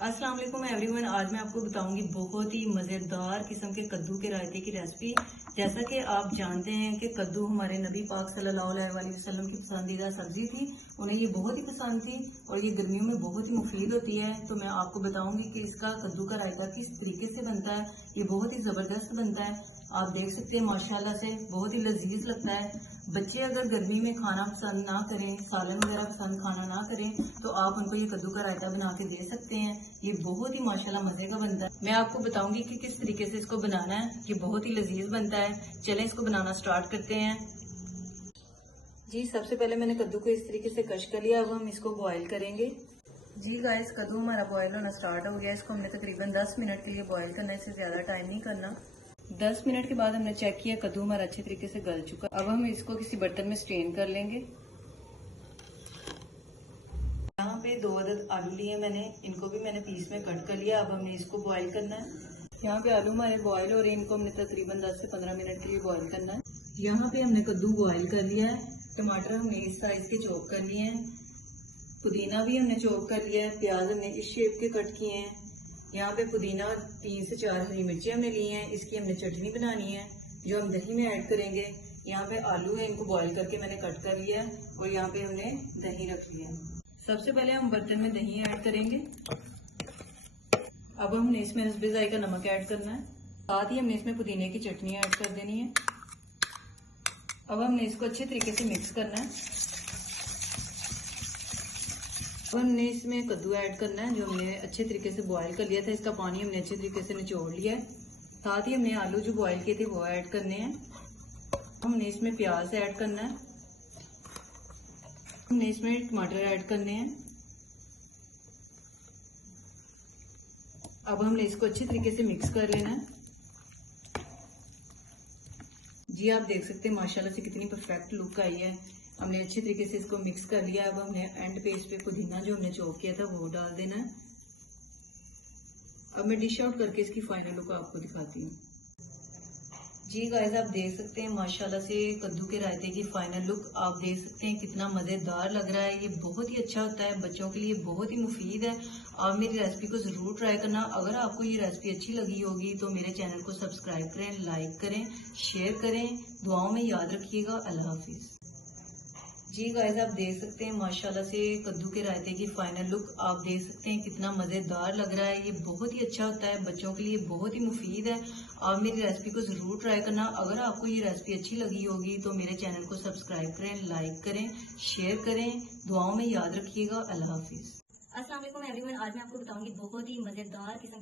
अस्सलाम वालेकुम एवरीवन। आज मैं आपको बताऊंगी बहुत ही मज़ेदार किस्म के कद्दू के रायते की रेसिपी। जैसा कि आप जानते हैं कि कद्दू हमारे नबी पाक सल्लल्लाहु अलैहि वसल्लम की पसंदीदा सब्जी थी। उन्हें ये बहुत ही पसंद थी और ये गर्मियों में बहुत ही मुफीद होती है। तो मैं आपको बताऊंगी कि इसका कद्दू का रायता किस तरीके से बनता है। ये बहुत ही ज़बरदस्त बनता है। आप देख सकते हैं माशाल्लाह से बहुत ही लजीज लगता है। बच्चे अगर गर्मी में खाना पसंद ना करें, सालन वगैरह पसंद खाना ना करें, तो आप उनको ये कद्दू का रायता बना के दे सकते हैं। ये बहुत ही माशाल्लाह मजे का बनता है। मैं आपको बताऊंगी कि किस तरीके से इसको बनाना है। ये बहुत ही लजीज बनता है। चलें इसको बनाना स्टार्ट करते हैं। जी, सबसे पहले मैंने कद्दू को इस तरीके से कश कर लिया। अब हम इसको बॉईल करेंगे। जी गाइस, कद्दू हमारा बॉईल होना स्टार्ट हो गया। इसको हमने तकरीबन 10 मिनट के लिए बॉईल करना है, इससे ज्यादा टाइम नहीं करना। 10 मिनट के बाद हमने चेक किया, कद्दू हमारा अच्छे तरीके से गल चुका। अब हम इसको किसी बर्तन में स्ट्रेन कर लेंगे। यहाँ पे 2 अदद आलू लिए मैंने, इनको भी मैंने पीस में कट कर लिया। अब हमने इसको बॉईल करना है। यहाँ पे आलू हमारे बॉईल हो रहे हैं, इनको हमने तकरीबन 10 से 15 मिनट के लिए बॉईल करना है। यहाँ पे हमने कद्दू बॉईल कर लिया है। टमाटर हमने इस साइज के चॉप कर लिए हैं। पुदीना भी हमने चॉप कर लिया है। प्याज हमने इस शेप के कट किए हैं। यहाँ पे पुदीना 3 से 4 हरी मिर्ची हमने ली हैं। इसकी हमने चटनी बनानी है जो हम दही में ऐड करेंगे। यहाँ पे आलू है, इनको बॉईल करके मैंने कट कर लिया है और यहाँ पे हमने दही रख लिया। सबसे पहले हम बर्तन में दही ऐड करेंगे। अब हमने इसमें रसबे जायका नमक ऐड करना है। साथ ही हमने इसमें पुदीने की चटनी ऐड कर देनी है। अब हमने इसको अच्छे तरीके से मिक्स करना है। अब हमने इसमें कद्दू ऐड करना है जो हमने अच्छे तरीके से बॉईल कर लिया था। इसका पानी हमने अच्छे तरीके से निचोड़ लिया है। साथ ही हमने आलू जो बॉईल किए थे वो ऐड करने हैं। हमने इसमें प्याज ऐड करना है। हमने इसमें टमाटर ऐड करने हैं। अब हमने इसको अच्छे तरीके से मिक्स कर लेना है। जी, आप देख सकते हैं माशाल्लाह से कितनी परफेक्ट लुक आई है। हमने अच्छे तरीके से इसको मिक्स कर लिया। अब हमने एंड पे इस पे पुदीना जो हमने चॉप किया था वो डाल देना है। अब मैं डिश आउट करके इसकी फाइनल लुक आपको दिखाती हूँ। जी गाइस, आप देख सकते हैं माशाल्लाह से कद्दू के रायते की फाइनल लुक। आप देख सकते हैं कितना मज़ेदार लग रहा है। ये बहुत ही अच्छा होता है, बच्चों के लिए बहुत ही मुफीद है। आप मेरी रेसिपी को ज़रूर ट्राई करना। अगर आपको ये रेसिपी अच्छी लगी होगी तो मेरे चैनल को सब्सक्राइब करें, लाइक करें, शेयर करें। दुआओं में याद रखिएगा। अल्लाह हाफिज़। जी गाइस, आप देख सकते हैं माशाल्लाह से कद्दू के रायते की फाइनल लुक। आप देख सकते हैं कितना मज़ेदार लग रहा है। ये बहुत ही अच्छा होता है, बच्चों के लिए बहुत ही मुफीद है। आप मेरी रेसिपी को ज़रूर ट्राई करना। अगर आपको ये रेसिपी अच्छी लगी होगी तो मेरे चैनल को सब्सक्राइब करें, लाइक करें, शेयर करें। दुआओं में याद रखिएगा। अल्लाह हाफिज़। अस्सलाम वालेकुम एवरीवन। आज मैं आपको बताऊंगी बहुत ही मजेदार किस्म